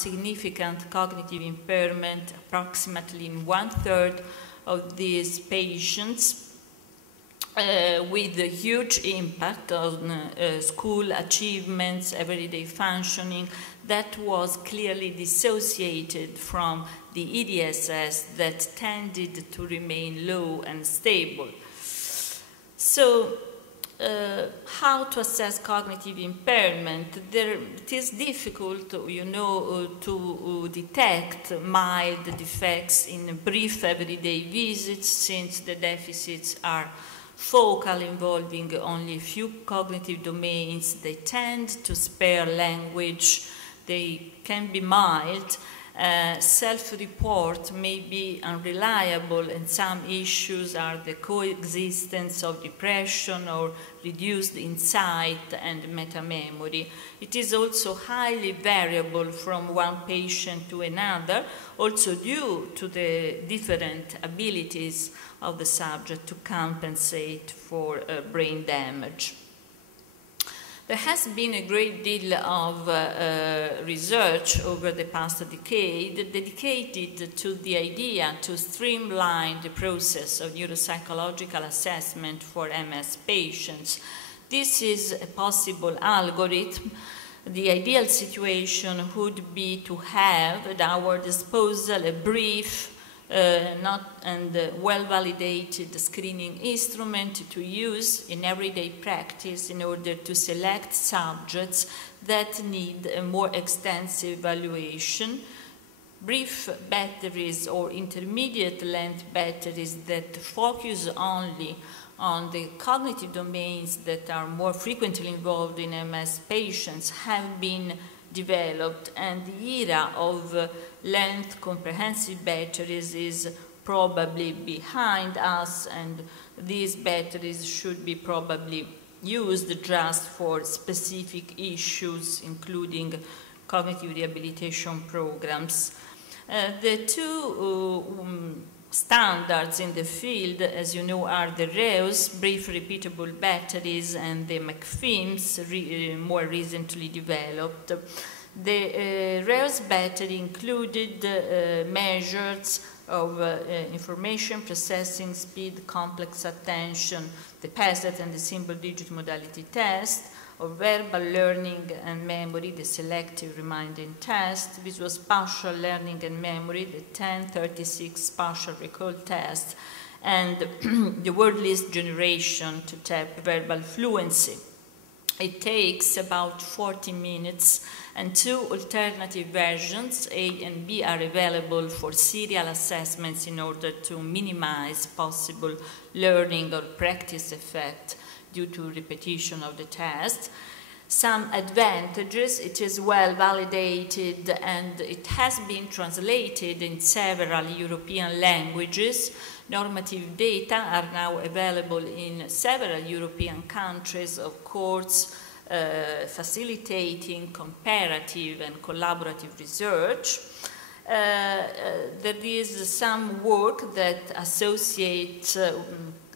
significant cognitive impairment, approximately in 1/3 of these patients, with a huge impact on school achievements, everyday functioning, that was clearly dissociated from the EDSS that tended to remain low and stable. So, how to assess cognitive impairment? It is difficult, you know, to detect mild defects in brief everyday visits, since the deficits are focal, involving only a few cognitive domains. They tend to spare language. They can be mild. Self-report may be unreliable, and some issues are the coexistence of depression or reduced insight and metamemory. It is also highly variable from one patient to another, also due to the different abilities of the subject to compensate for brain damage. There has been a great deal of research over the past decade dedicated to the idea to streamline the process of neuropsychological assessment for MS patients. This is a possible algorithm. The ideal situation would be to have at our disposal a brief well-validated screening instrument to use in everyday practice in order to select subjects that need a more extensive evaluation. Brief batteries or intermediate length batteries that focus only on the cognitive domains that are more frequently involved in MS patients have been developed, and the era of length comprehensive batteries is probably behind us, and these batteries should be probably used just for specific issues, including cognitive rehabilitation programs. The two standards in the field, as you know, are the REUS, brief repeatable batteries, and the McFIMS, more recently developed. The REUS battery included measures of information processing speed, complex attention, the PASET and the symbol digit modality test, of verbal learning and memory, the selective reminding test, visual spatial learning and memory, the 1036 spatial recall test, and the word list generation to tap verbal fluency. It takes about 40 minutes, and two alternative versions, A and B, are available for serial assessments in order to minimize possible learning or practice effect due to repetition of the test. Some advantages: it is well validated and it has been translated in several European languages. Normative data are now available in several European countries, of course, facilitating comparative and collaborative research. There is some work that associates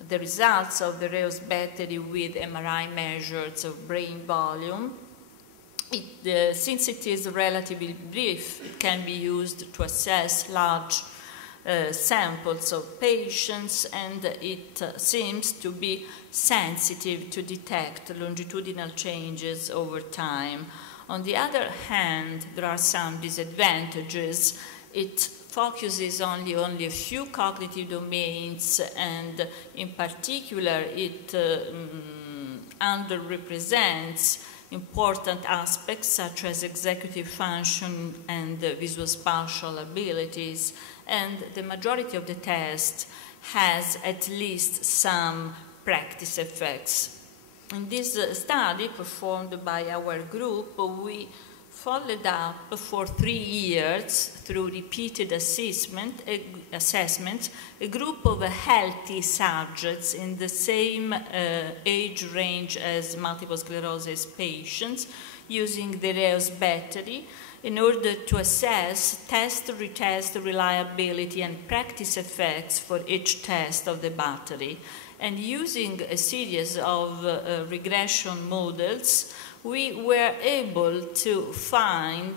the results of the REUS battery with MRI measures of brain volume. Since it is relatively brief, it can be used to assess large samples of patients, and it seems to be sensitive to detect longitudinal changes over time. On the other hand, there are some disadvantages. It focuses only a few cognitive domains, and in particular it underrepresents important aspects such as executive function and visual spatial abilities, and the majority of the test has at least some practice effects. In this study performed by our group, we followed up for 3 years through repeated assessments a group of healthy subjects in the same age range as multiple sclerosis patients using the REUS battery in order to assess test-retest reliability and practice effects for each test of the battery. And using a series of regression models, we were able to find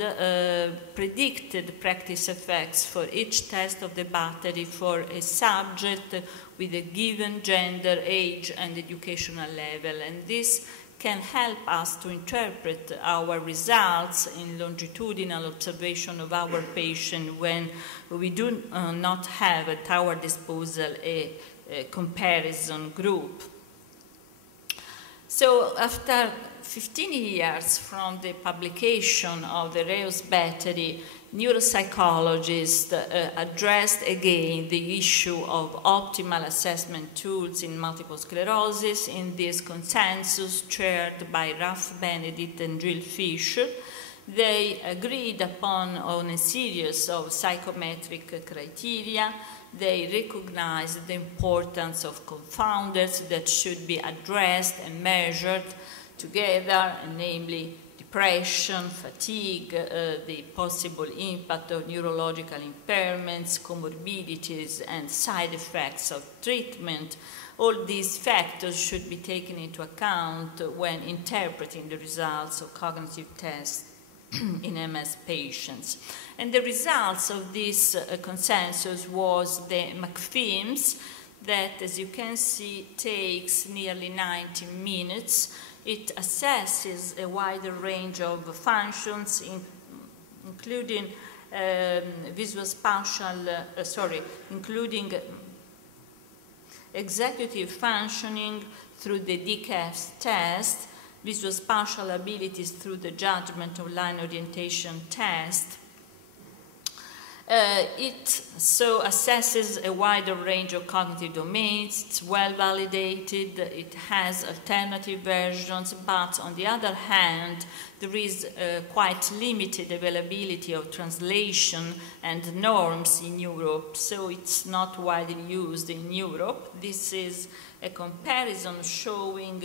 predicted practice effects for each test of the battery for a subject with a given gender, age, and educational level. And this can help us to interpret our results in longitudinal observation of our patient when we do not have at our disposal a comparison group. So after 15 years from the publication of the Reus battery, neuropsychologists addressed again the issue of optimal assessment tools in multiple sclerosis in this consensus chaired by Ralph Benedict and Jill Fisher. They agreed upon a series of psychometric criteria. They recognized the importance of confounders that should be addressed and measured together, namely depression, fatigue, the possible impact of neurological impairments, comorbidities, and side effects of treatment. All these factors should be taken into account when interpreting the results of cognitive tests in MS patients. And the results of this consensus was the McPhilms that, as you can see, takes nearly 90 minutes. It assesses a wider range of functions, including including executive functioning through the DCAFS test, visual spatial abilities through the judgment of line orientation test. It so assesses a wider range of cognitive domains. It's well validated. It has alternative versions, but on the other hand, there is quite limited availability of translation and norms in Europe, so it's not widely used in Europe. This is a comparison showing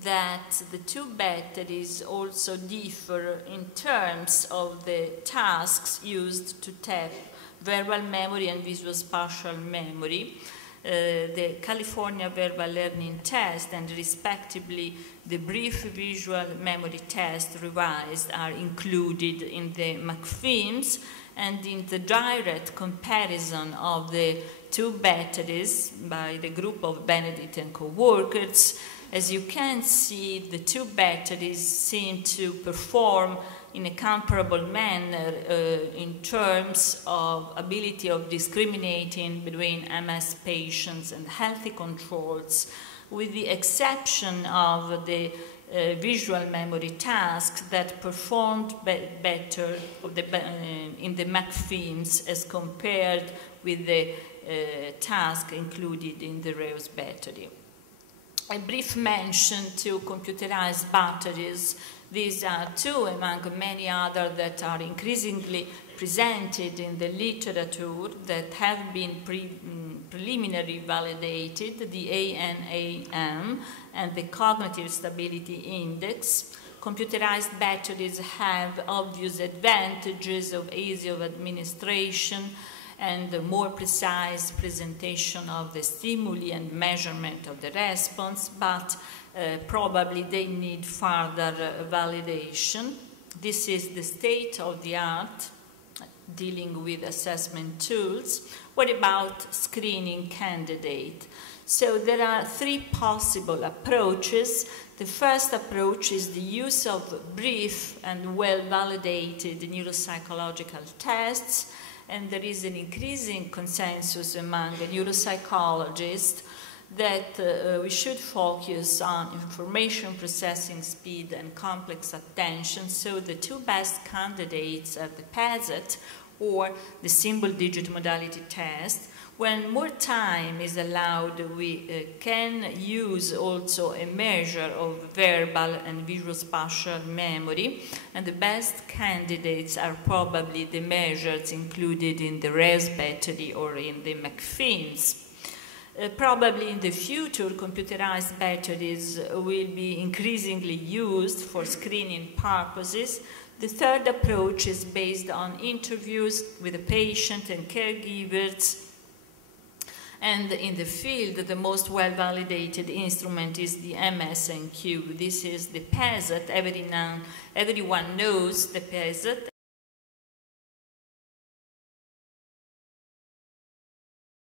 that the two batteries also differ in terms of the tasks used to tap verbal memory and visual spatial memory. The California Verbal Learning Test and respectively the Brief Visual Memory Test revised are included in the McPhilms, and in the direct comparison of the two batteries by the group of Benedict and co-workers, as you can see, the two batteries seem to perform in a comparable manner in terms of ability of discriminating between MS patients and healthy controls, with the exception of the visual memory tasks that performed better in the McPhilms as compared with the task included in the Reus battery. A brief mention to computerized batteries. These are two among many others that are increasingly presented in the literature that have been preliminarily validated, the ANAM and the Cognitive Stability Index. Computerized batteries have obvious advantages of ease of administration and a more precise presentation of the stimuli and measurement of the response, but probably they need further validation. This is the state of the art dealing with assessment tools. What about screening candidate? So there are three possible approaches. The first approach is the use of brief and well-validated neuropsychological tests, and there is an increasing consensus among neuropsychologists that we should focus on information processing speed and complex attention. So the two best candidates are the PASET or the symbol-digit modality test. When more time is allowed, we can use also a measure of verbal and visual spatial memory, and the best candidates are probably the measures included in the Reus battery or in the McPhilms. Probably in the future, computerized batteries will be increasingly used for screening purposes. The third approach is based on interviews with the patient and caregivers, And in the field, the most well-validated instrument is the MSNQ. This is the PESAT. Everyone knows the PESAT,